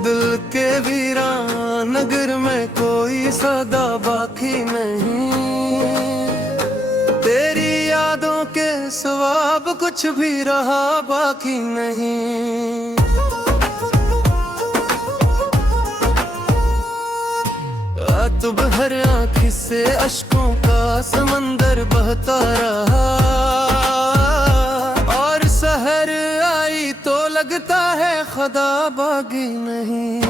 दिल के वीरान नगर में कोई सदा बाकी नहीं। तेरी यादों के सवाब कुछ भी रहा बाकी नहीं। तुब हर आँख से अश्कों का समंदर बहता रहा, और सहर आई तो लगता है खुदा बागी नहीं।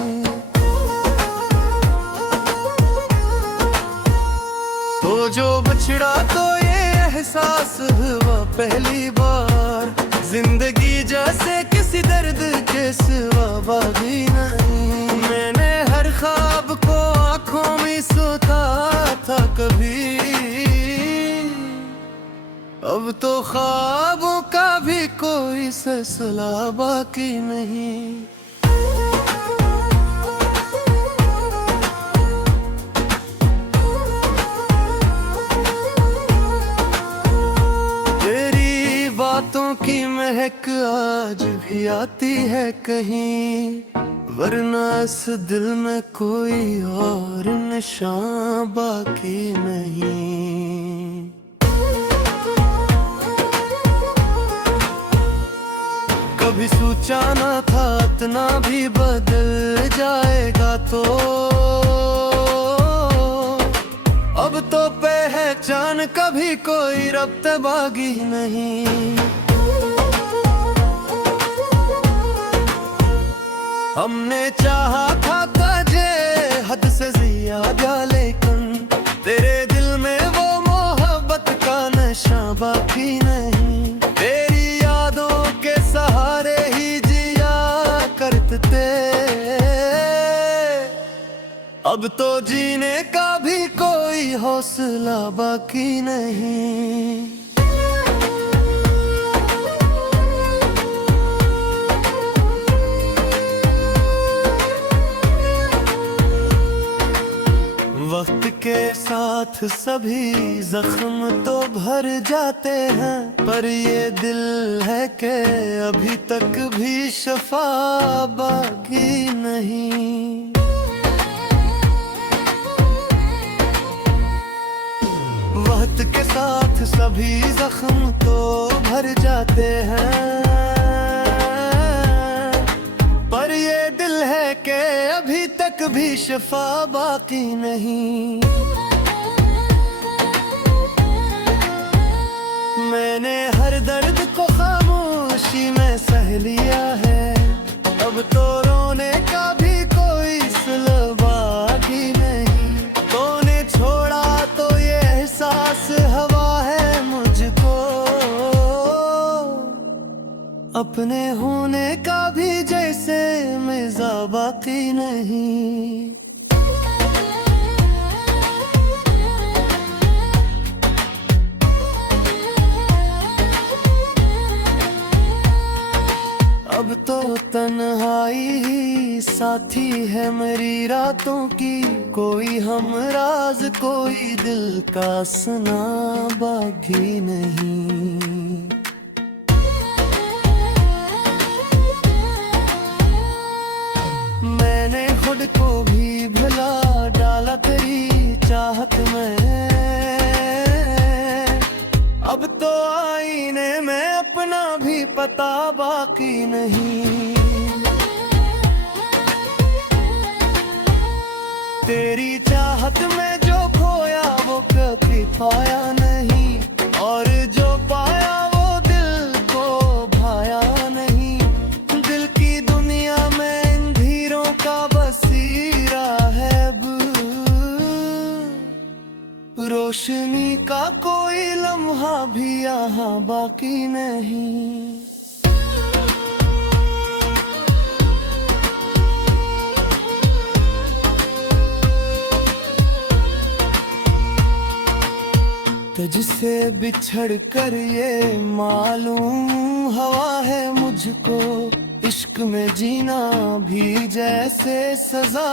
तो जो बछड़ा तो ये एहसास हुआ पहली बार, जिंदगी जैसे किसी दर्द के सिवा बागी नहीं। मैंने हर ख्वाब को आँखों में सोता था कभी, अब तो ख्वाबों का भी कोई सिलसिला बाकी नहीं। तेरी बातों की महक आज भी आती है कहीं, वरना इस दिल में कोई और निशान बाकी नहीं। कभी सोचा ना था इतना भी बदल जाएगा, तो अब तो पहचान कभी कोई रब्त बागी नहीं। हमने चाहा था तुझे हद से ज्यादा, लेकिन तेरे दिल में वो मोहब्बत का नशा बाकी नहीं। तेरी यादों के सहारे ही जिया करते थे, अब तो जीने का भी कोई हौसला बाकी नहीं। वक्त के साथ सभी जख्म तो भर जाते हैं, पर ये दिल है कि अभी तक भी शफा बाकी नहीं। वक्त के साथ सभी जख्म तो भर जाते हैं, पर ये दिल है कि अभी तक भी शफा बाकी नहीं। मैंने हर दर्द को खामोशी में सह लिया है, अब तो रोने का भी कोई सिला बाकी नहीं। तूने छोड़ा तो ये एहसास हवा है मुझको, अपने होने का भी जैसे मजा बाकी नहीं। अब तो तन्हाई ही साथी है मेरी रातों की, कोई हमराज कोई दिल का सुना बाकी नहीं। मैंने खुद को भी भुला डाला तेरी चाहत में, अब तो आईने में अपना भी पता बाकी नहीं। तेरी चाहत में जो खोया वो कभी पाया नहीं, और जो पाया वो दिल को भाया नहीं। दिल की दुनिया में इन धीरों का बसीरा है, रोशनी का कोई लम्हा भी यहाँ बाकी नहीं। तुझसे बिछड़ कर ये मालूम हवा है मुझको, इश्क में जीना भी जैसे सजा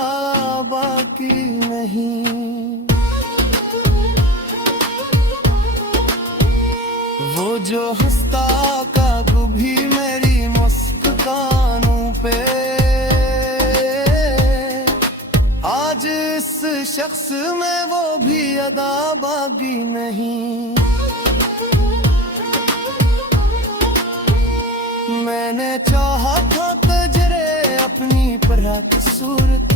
बाकी नहीं। वो जो हंसता का भी मेरी मुस्कानों पे, में वो भी अदा बागी नहीं। मैंने चाहा था कजरे अपनी परात सूरत,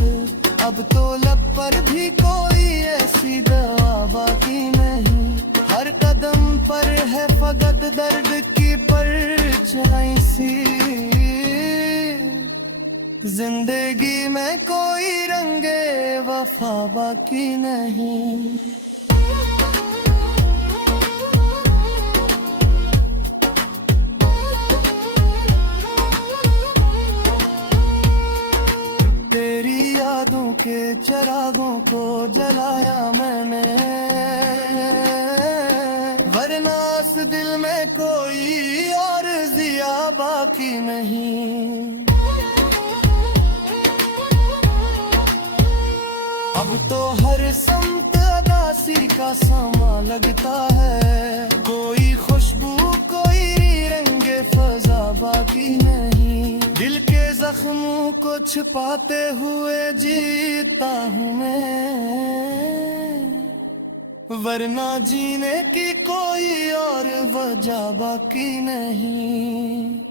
अब तो लब पर भी कोई ऐसी दवा बाकी नहीं। हर कदम पर है फकत दर्द की परछाई सी, जिंदगी में कोई रंगे वफा बाकी नहीं। तेरी यादों के चिरागों को जलाया मैंने, वरना इस दिल में कोई और जिया बाकी नहीं। अब तो हर समत अदासी का समा लगता है, कोई खुशबू कोई रंगे फजा बाकी नहीं। दिल के जख्मों को छुपाते हुए जीता हूँ मैं, वरना जीने की कोई और वजह बाकी नहीं।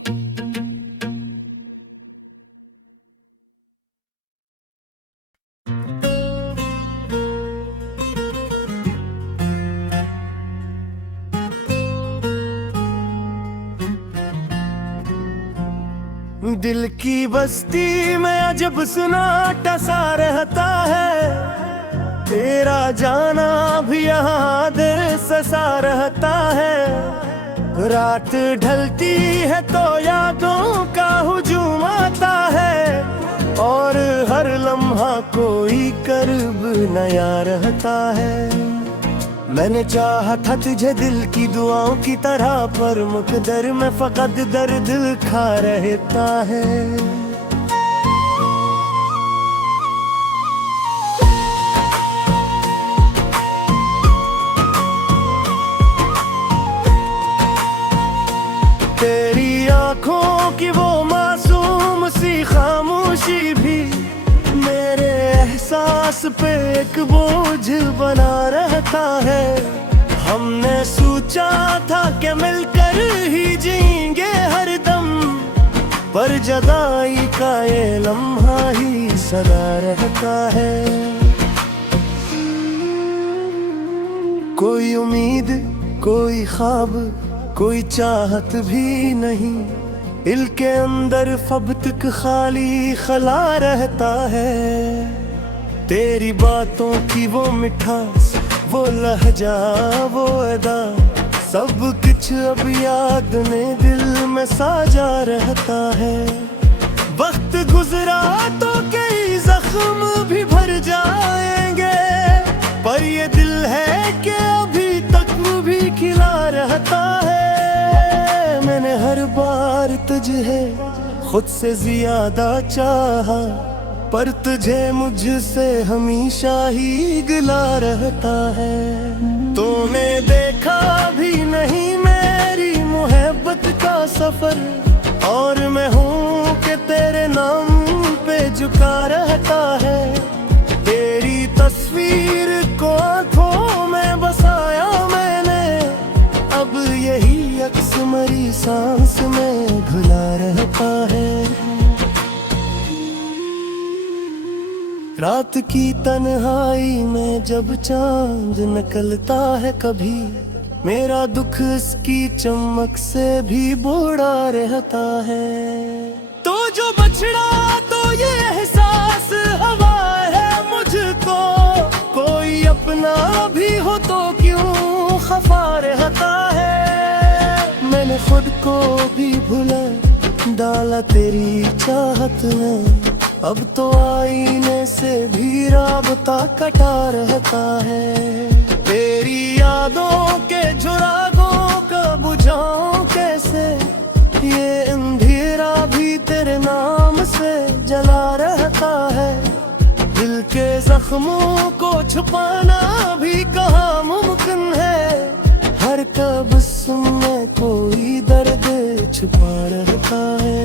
दिल की बस्ती में अजब सन्नाटा सा रहता है, तेरा जाना भी यहाँ दिल से सा रहता है। रात ढलती है तो यादों का हुजूम आता है, और हर लम्हा कोई कर्ब नया रहता है। मैंने चाहा था तुझे दिल की दुआओं की तरह, पर मुकद्दर में फकत दर्द खा रहता है। तेरी आंखों की वो मासूम सी खामोशी भी मेरे एहसास पे एक बोझ बना रहता है। हमने सोचा था कि मिलकर ही जीएंगे हरदम, पर जुदाई का ये लम्हा ही सदा रहता है। कोई उम्मीद कोई ख्वाब कोई चाहत भी नहीं, दिल के अंदर फब तक खाली खला रहता है। तेरी बातों की वो मिठास वो लहजा वो अदा, सब कुछ अब याद में दिल में साजा रहता है। वक्त गुजरा तो कई जख्म भी भर जाएंगे, पर ये दिल है कि अभी तक भी खिला रहता है। मैंने हर बार तुझे खुद से ज्यादा चाहा, पर तुझे मुझसे हमेशा ही गिला रहता है। तूने देखा भी नहीं मेरी मोहब्बत का सफर, और मैं हूँ कि तेरे नाम पे झुका रहता है। तेरी तस्वीर को आंखों में बसाया मैंने, अब यही अक्स मरी सांस में घुला रहता है। रात की तन्हाई में जब चांद निकलता है कभी, मेरा दुख इसकी चमक से भी बूढ़ा रहता है। तो जो बछड़ा तो ये एहसास हवा है मुझको, कोई अपना भी हो तो क्यों खफा रहता है। मैंने खुद को भी भुला डाला तेरी चाहत में, अब तो आईने से भी राबता कटा रहता है। तेरी यादों के जुरागों का बुझाऊं कैसे, ये अंधेरा भी तेरे नाम से जला रहता है। दिल के जख्मों को छुपाना भी कहाँ मुमकिन है, हर तबस्सुम में कोई दर्द छुपा रहता है।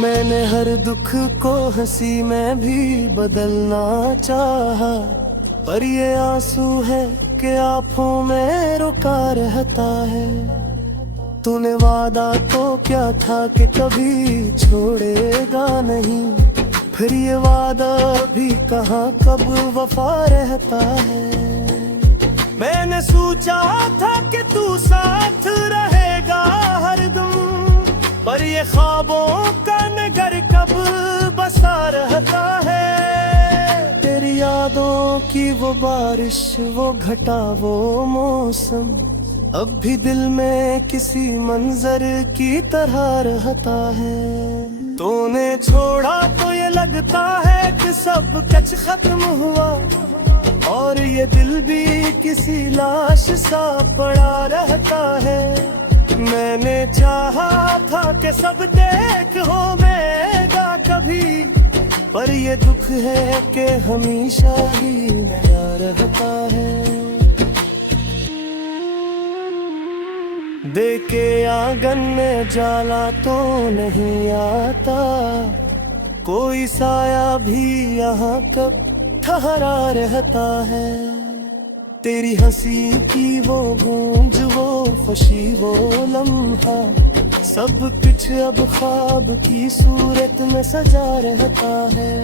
मैंने हर दुख को हंसी में भी बदलना चाहा, पर ये आंसू है कि आंखों में रुका रहता है। तूने वादा तो क्या था कि कभी छोड़ेगा नहीं, फिर ये वादा भी कहाँ कब वफा रहता है। मैंने सोचा था कि तू साथ रहेगा हरदम, पर ये ख्वाबों का नगर कब बसा रहता है। तेरी यादों की वो बारिश, वो घटा, वो मौसम अब भी दिल में किसी मंजर की तरह रहता है। तूने छोड़ा तो ये लगता है कि सब कुछ खत्म हुआ, और ये दिल भी किसी लाश सा पड़ा रहता है। मैंने चाहा था कि सब देख होगा कभी, पर ये दुख है कि हमेशा ही नया रहता है। देखे आंगन में जाला तो नहीं आता, कोई साया भी यहाँ कब ठहरा रहता है। तेरी हंसी की वो गूंज, वो खुशी, वो लम्हा, सब कुछ अब ख्वाब की सूरत में सजा रहता है।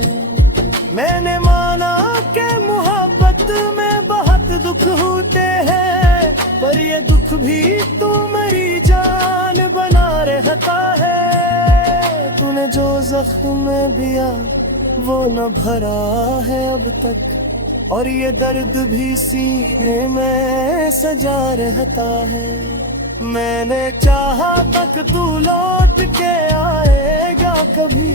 मैंने माना कि मोहब्बत में बहुत दुख होते हैं, पर ये दुख भी तू मेरी जान बना रहता है। तूने जो जख्म दिया वो न भरा है अब तक, और ये दर्द भी सीने में सजा रहता है। मैंने चाहा तक तू लौट के आएगा कभी,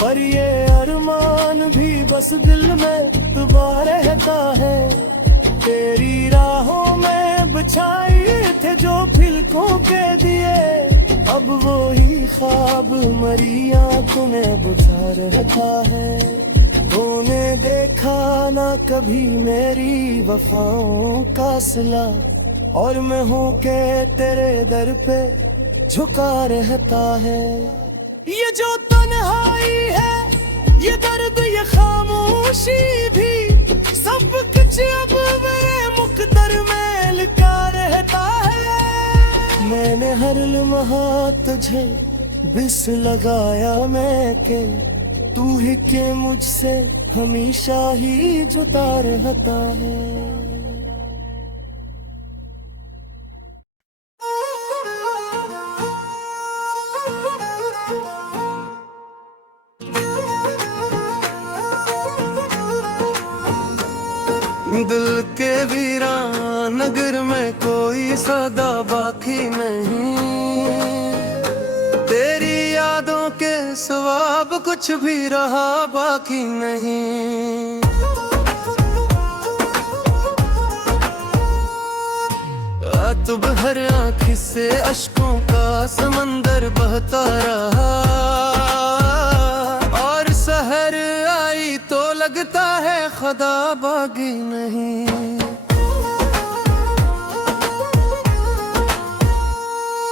पर ये अरमान भी बस दिल में दबा रहता है। तेरी राहों में बिछाए थे जो फिलकों के दिए, अब वो ही ख्वाब मरी आंखों में बुझा रहता है। तूने देखा ना कभी मेरी वफाओं का सिला, और मैं हूँ के तेरे दर पे झुका रहता है। ये जो तन्हाई है, ये दर्द, ये खामोशी भी, सब कुछ अब मेरे मुकद्दर में लिखा रहता है। मैंने हर लम्हा तुझे बिस लगाया मैं के, तू ही के मुझसे हमेशा ही जुदा रहता है। दिल के वीरान नगर में कोई सदा बाकी नहीं, तेरी यादों के सवाब कुछ भी रहा बाकी नहीं। तुब हर आँख से अश्कों का समंदर बहता रहा, और सहर आई तो लगता है खुदा बागी नहीं।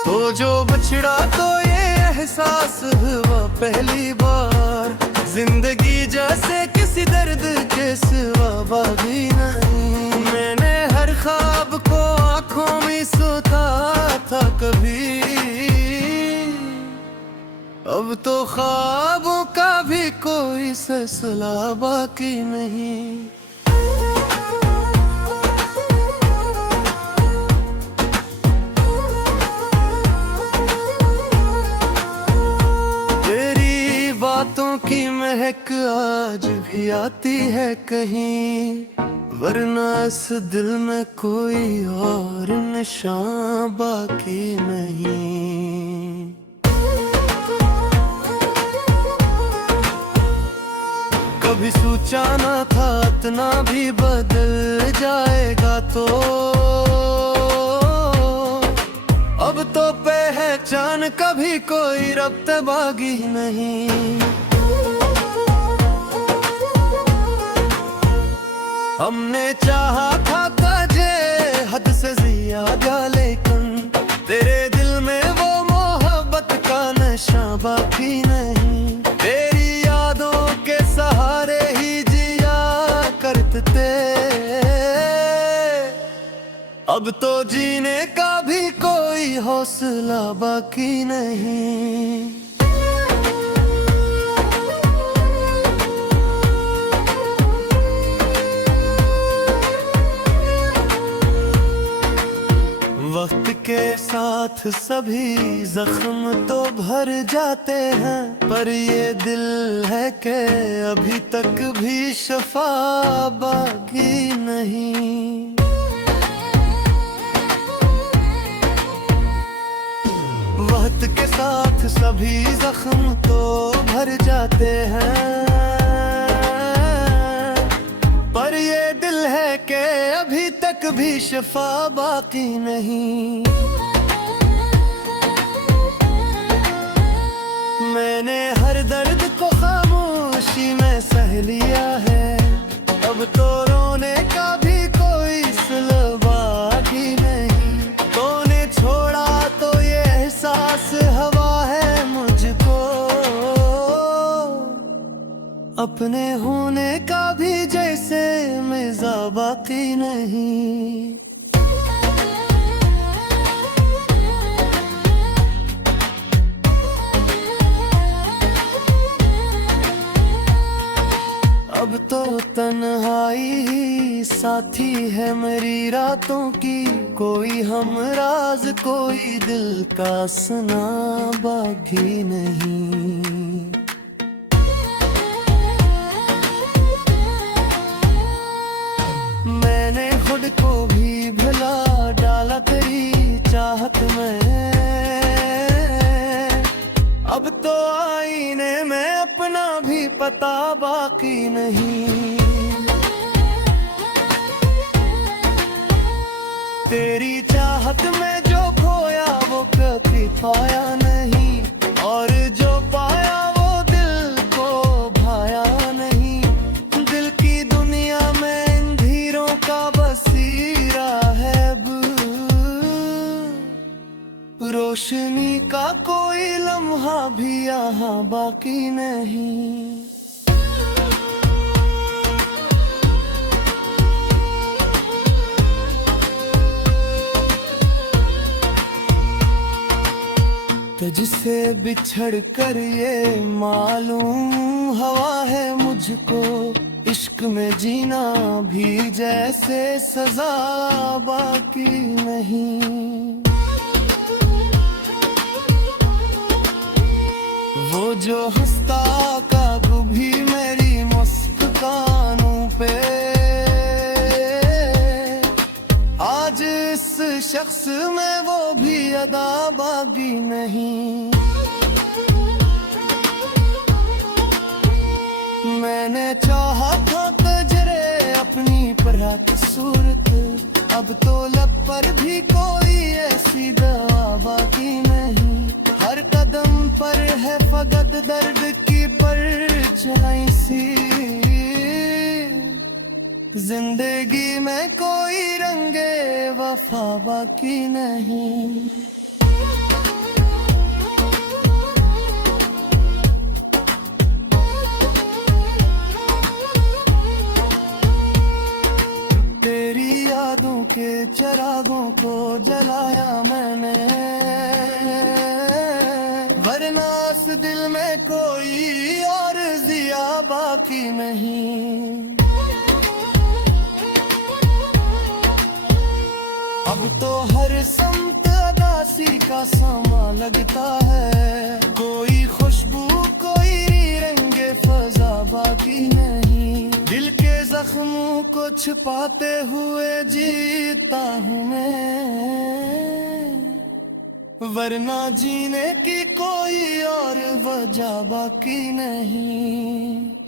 तो जो बछड़ा तो ये एहसास हुआ पहली बार, जिंदगी जैसे किसी दर्द के सिवा बागी नहीं। मैंने हर ख्वाब को आँखों में सोता था कभी, अब तो ख्वाबों का भी कोई सिलसिला बाकी नहीं। तेरी बातों की महक आज भी आती है कहीं, वरना इस दिल में कोई और निशान बाकी नहीं। कभी सोचा ना था इतना भी बदल जाएगा, तो अब तो पहचान कभी कोई रब्त बागी नहीं। हमने चाहा था तुझे हद से ज्यादा, लेकिन तेरे दिल में वो मोहब्बत का नशा बाकी नहीं। अब तो जीने का भी कोई हौसला बाकी नहीं। वक्त के साथ सभी जख्म तो भर जाते हैं, पर ये दिल है कि अभी तक भी शफा बाकी नहीं। वक्त के साथ सभी जख्म तो भर जाते हैं, पर ये दिल है कि अभी तक भी शफा बाकी नहीं। मैंने हर दर्द को खामोशी में सह लिया है, अब तो रोने का भी कोई सिला बाकी नहीं। तूने छोड़ा तो ये एहसास हवा है मुझको, अपने होने का भी जैसे मज़ा बाकी नहीं। अब तो तन्हाई ही साथी है मेरी रातों की, कोई हमराज कोई दिल का सुना बाकी नहीं। मैंने खुद को भी भुला डाला तेरी चाहत में, अब तो आईने में अपना भी पता बाकी नहीं। तेरी चाहत में जो खोया वो कभी पाया नहीं, और जो पाया वो दिल को भाया नहीं। दिल की दुनिया में अंधेरों का बसीरा है, रोशनी का कोई लम्हा भी यहाँ बाकी नहीं। तुझसे बिछड़ कर ये मालूम हवा है मुझको, इश्क में जीना भी जैसे सजा बाकी नहीं। वो जो हंसता काबू भी मेरी मुस्कानों पे, आज इस शख्स में वो भी अदा बाकी नहीं। मैंने चाहा था तुझे अपनी परह की सूरत, अब तो लब पर भी कोई ऐसी दवा बाकी नहीं। हर कदम पर है फकत दर्द की परछाई सी, जिंदगी में कोई रंगे वफा बाकी नहीं। तेरी यादों के चिरागों को जलाया मैंने, वरना इस दिल में कोई और जिया बाकी नहीं। अब तो हर समत अदासी का समा लगता है, कोई खुशबू कोई रंगे फजा बाकी नहीं। दिल के जख्मों को छुपाते हुए जीता हूँ मैं, वरना जीने की कोई और वजह बाकी नहीं।